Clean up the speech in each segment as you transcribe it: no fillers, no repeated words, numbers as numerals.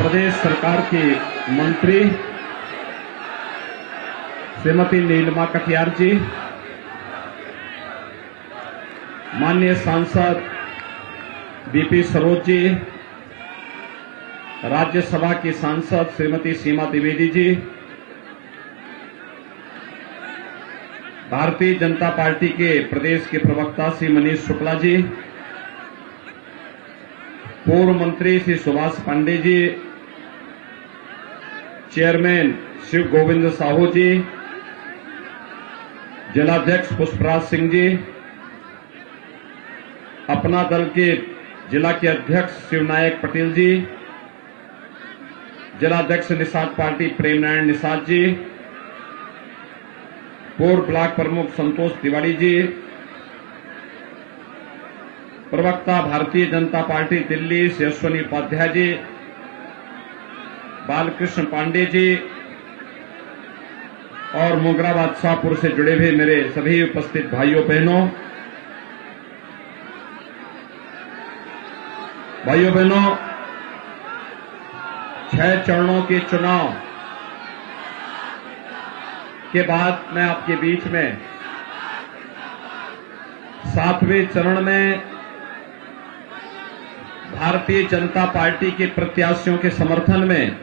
प्रदेश सरकार की मंत्री श्रीमती नीलिमा कटियार जी, माननीय सांसद बीपी सरोज जी, राज्यसभा की सांसद श्रीमती सीमा द्विवेदी जी, भारतीय जनता पार्टी के प्रदेश के प्रवक्ता श्री मनीष शुक्ला जी, पूर्व मंत्री श्री सुभाष पांडे जी, चेयरमैन शिव गोविंद साहू जी, जिलाध्यक्ष पुष्पराज सिंह जी, अपना दल के जिला के अध्यक्ष शिवनायक पटेल जी, जिलाध्यक्ष निषाद पार्टी प्रेम नारायण निषाद जी, पूर्व ब्लॉक प्रमुख संतोष तिवारी जी, प्रवक्ता भारतीय जनता पार्टी दिल्ली से अश्वनी उपाध्याय जी, बालकृष्ण पांडे जी और मोगरा बादशाहपुर से जुड़े हुए मेरे सभी उपस्थित भाइयों बहनों, भाइयों 6 चरणों के चुनाव के बाद मैं आपके बीच में 7वें चरण में भारतीय जनता पार्टी के प्रत्याशियों के समर्थन में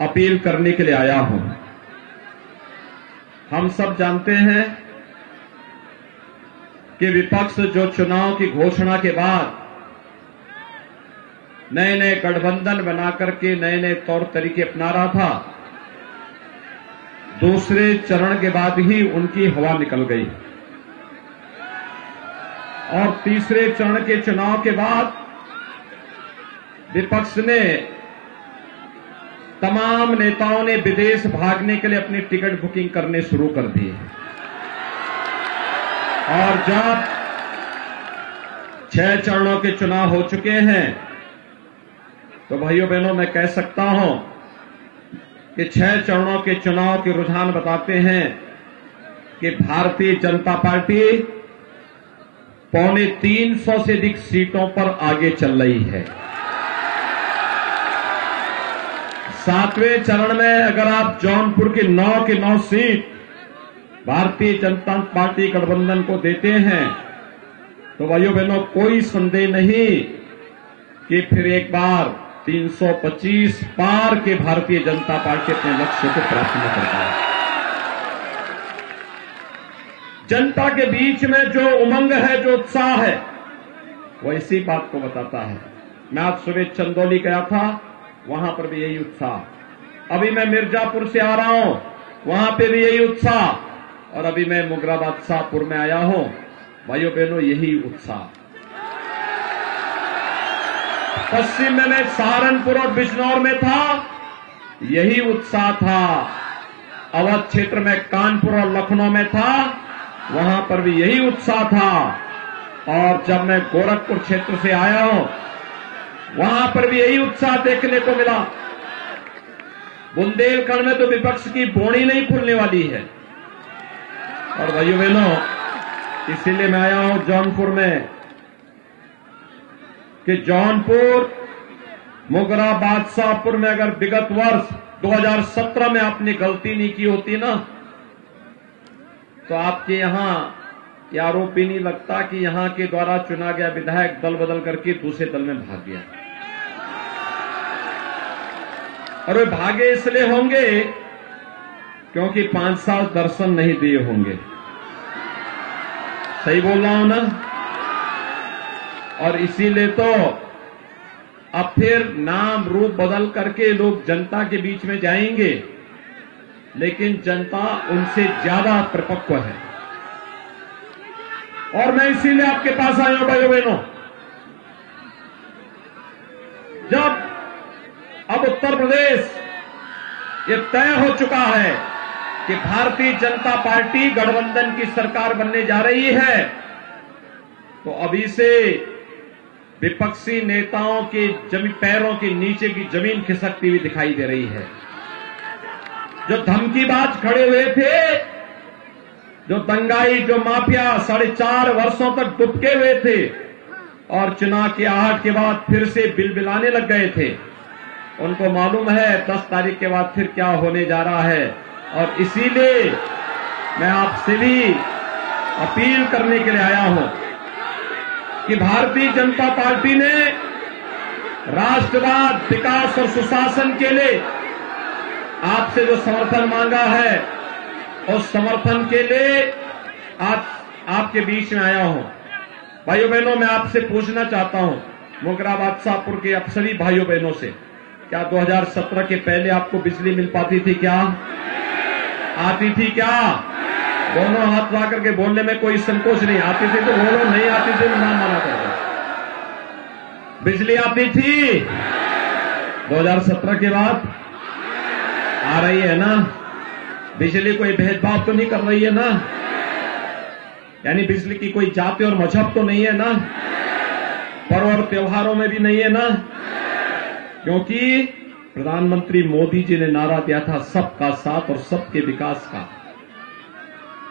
अपील करने के लिए आया हूं। हम सब जानते हैं कि विपक्ष जो चुनाव की घोषणा के बाद नए नए गठबंधन बनाकर के नए नए तौर तरीके अपना रहा था, दूसरे चरण के बाद ही उनकी हवा निकल गई और तीसरे चरण के चुनाव के बाद विपक्ष ने तमाम नेताओं ने विदेश भागने के लिए अपनी टिकट बुकिंग करने शुरू कर दी और जब 6 चरणों के चुनाव हो चुके हैं तो भाइयों बहनों मैं कह सकता हूं कि 6 चरणों के चुनाव के रुझान बताते हैं कि भारतीय जनता पार्टी 350 से अधिक सीटों पर आगे चल रही है। 7वें चरण में अगर आप जौनपुर की 9 की 9 सीट भारतीय जनता पार्टी गठबंधन को देते हैं तो भाइयों बहनों कोई संदेह नहीं कि फिर एक बार 325 पार के भारतीय जनता पार्टी अपने लक्ष्य को प्राप्त न करता है। जनता के बीच में जो उमंग है, जो उत्साह है, वो इसी बात को बताता है। मैं आज सुबह चंदौली गया था, वहां पर भी यही उत्साह। अभी मैं मिर्जापुर से आ रहा हूं, वहां पे भी यही उत्साह और अभी मैं मोगरा बादशाहपुर में आया हूं। भाइयों बहनों यही उत्साह। पश्चिम में मैं सहारनपुर और बिजनौर में था, यही उत्साह था। अवध क्षेत्र में कानपुर और लखनऊ में था, वहां पर भी यही उत्साह था। और जब मैं गोरखपुर क्षेत्र से आया हूं, वहां पर भी यही उत्साह देखने को मिला। बुंदेलखंड में तो विपक्ष की बोनी नहीं खुलने वाली है। और भाइयों बहनों इसीलिए मैं आया हूं जौनपुर में कि जौनपुर मोगरा बादशाहपुर में अगर विगत वर्ष 2017 में आपने गलती नहीं की होती ना, तो आपके यहां ये आरोप भी नहीं लगता कि यहां के द्वारा चुना गया विधायक दल बदल करके दूसरे दल में भाग गया। और वे भागे इसलिए होंगे क्योंकि 5 साल दर्शन नहीं दिए होंगे। सही बोल रहा हूं ना? और इसीलिए तो अब फिर नाम रूप बदल करके लोग जनता के बीच में जाएंगे, लेकिन जनता उनसे ज्यादा परिपक्व है। और मैं इसीलिए आपके पास आया हूं भाइयों बहनों। जब अब उत्तर प्रदेश ये तय हो चुका है कि भारतीय जनता पार्टी गठबंधन की सरकार बनने जा रही है, तो अभी से विपक्षी नेताओं के पैरों के नीचे की जमीन खिसकती हुई दिखाई दे रही है। जो धमकीबाज खड़े हुए थे, जो दंगाई, जो माफिया 4.5 वर्षों तक दुबके हुए थे और चुनाव की आहट के बाद फिर से बिलबिलाने लग गए थे, उनको मालूम है 10 तारीख के बाद फिर क्या होने जा रहा है। और इसीलिए मैं आपसे भी अपील करने के लिए आया हूं कि भारतीय जनता पार्टी ने राष्ट्रवाद, विकास और सुशासन के लिए आपसे जो समर्थन मांगा है, उस समर्थन के लिए आज आपके बीच में आया हूं। भाइयों बहनों, मैं आपसे पूछना चाहता हूं, मुगराबाद शाहपुर के आप सभी भाइयों बहनों से, क्या 2017 के पहले आपको बिजली मिल पाती थी? क्या आती थी? क्या? दोनों हाथ ला करके बोलने में कोई संकोच नहीं। आती थी तो बोलो, नहीं आती थी तो नाम मना कर दो। बिजली आती थी 2017 के बाद? आ रही है ना? बिजली कोई भेदभाव तो नहीं कर रही है ना? यानी बिजली की कोई जाति और मजहब तो नहीं है ना? पर्व और त्योहारों में भी नहीं है ना? क्योंकि प्रधानमंत्री मोदी जी ने नारा दिया था सबका साथ और सबके विकास का।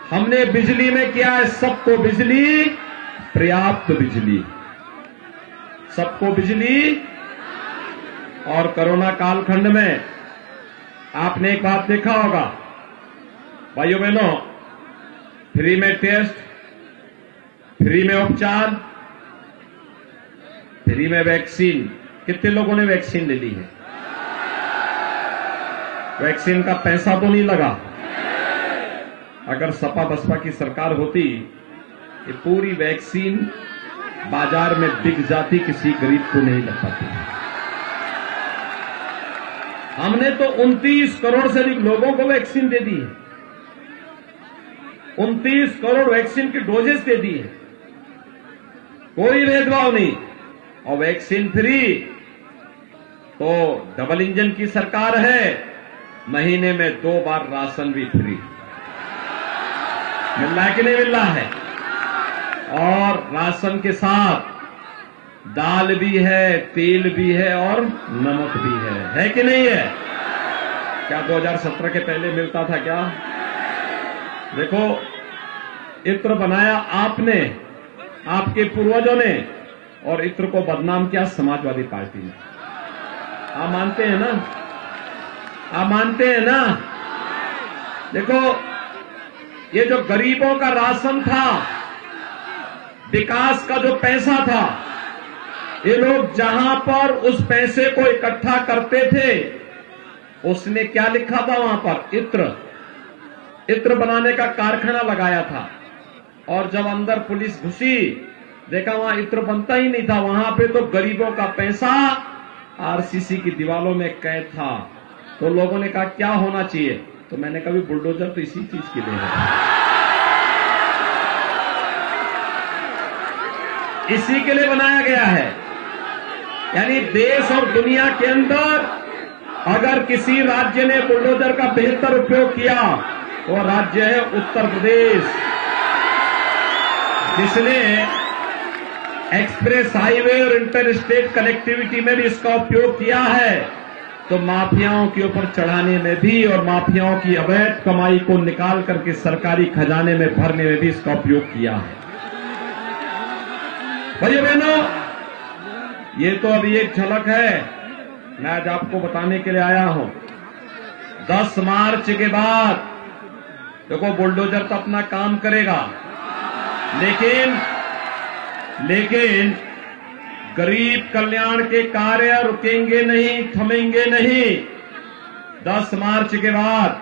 हमने बिजली में किया है सबको बिजली, पर्याप्त बिजली, सबको बिजली। और कोरोना कालखंड में आपने एक बात देखा होगा भाइयों बहनों, फ्री में टेस्ट, फ्री में उपचार, फ्री में वैक्सीन। कितने लोगों ने वैक्सीन ले ली है? वैक्सीन का पैसा तो नहीं लगा। अगर सपा बसपा की सरकार होती, ये पूरी वैक्सीन बाजार में बिक जाती, किसी गरीब को नहीं लग पाती। हमने तो 29 करोड़ से अधिक लोगों को वैक्सीन दे दी है। 29 करोड़ वैक्सीन की डोजेस दे दी है, कोई भेदभाव नहीं। और वैक्सीन फ्री, तो डबल इंजन की सरकार है, महीने में 2 बार राशन भी फ्री। मिल रहा है कि नहीं मिल रहा है? और राशन के साथ दाल भी है, तेल भी है और नमक भी है कि नहीं है? क्या 2017 के पहले मिलता था क्या? देखो, इत्र बनाया आपने, आपके पूर्वजों ने, और इत्र को बदनाम किया समाजवादी पार्टी ने। आप मानते हैं ना? आप मानते हैं ना? देखो, ये जो गरीबों का राशन था, विकास का जो पैसा था, ये लोग जहां पर उस पैसे को इकट्ठा करते थे, उसने क्या लिखा था वहां पर? इत्र। इत्र बनाने का कारखाना लगाया था। और जब अंदर पुलिस घुसी, देखा वहां इत्र बनता ही नहीं था। वहां पे तो गरीबों का पैसा आरसीसी की दीवारों में कैद था। तो लोगों ने कहा क्या होना चाहिए? तो मैंने कहा बुलडोजर तो इसी चीज के लिए है, इसी के लिए बनाया गया है। यानी देश और दुनिया के अंदर अगर किसी राज्य ने बुलडोजर का बेहतर उपयोग किया, वो राज्य है उत्तर प्रदेश, जिसने एक्सप्रेस हाईवे और इंटर स्टेट कनेक्टिविटी में भी इसका उपयोग किया है। तो माफियाओं के ऊपर चढ़ाने में भी और माफियाओं की अवैध कमाई को निकाल करके सरकारी खजाने में भरने में भी इसका उपयोग किया है। भाइयों बहनों, ये तो अभी एक झलक है, मैं आज आपको बताने के लिए आया हूं। 10 मार्च के बाद देखो बुलडोजर तो अपना काम करेगा, लेकिन गरीब कल्याण के कार्य रुकेंगे नहीं, थमेंगे नहीं। 10 मार्च के बाद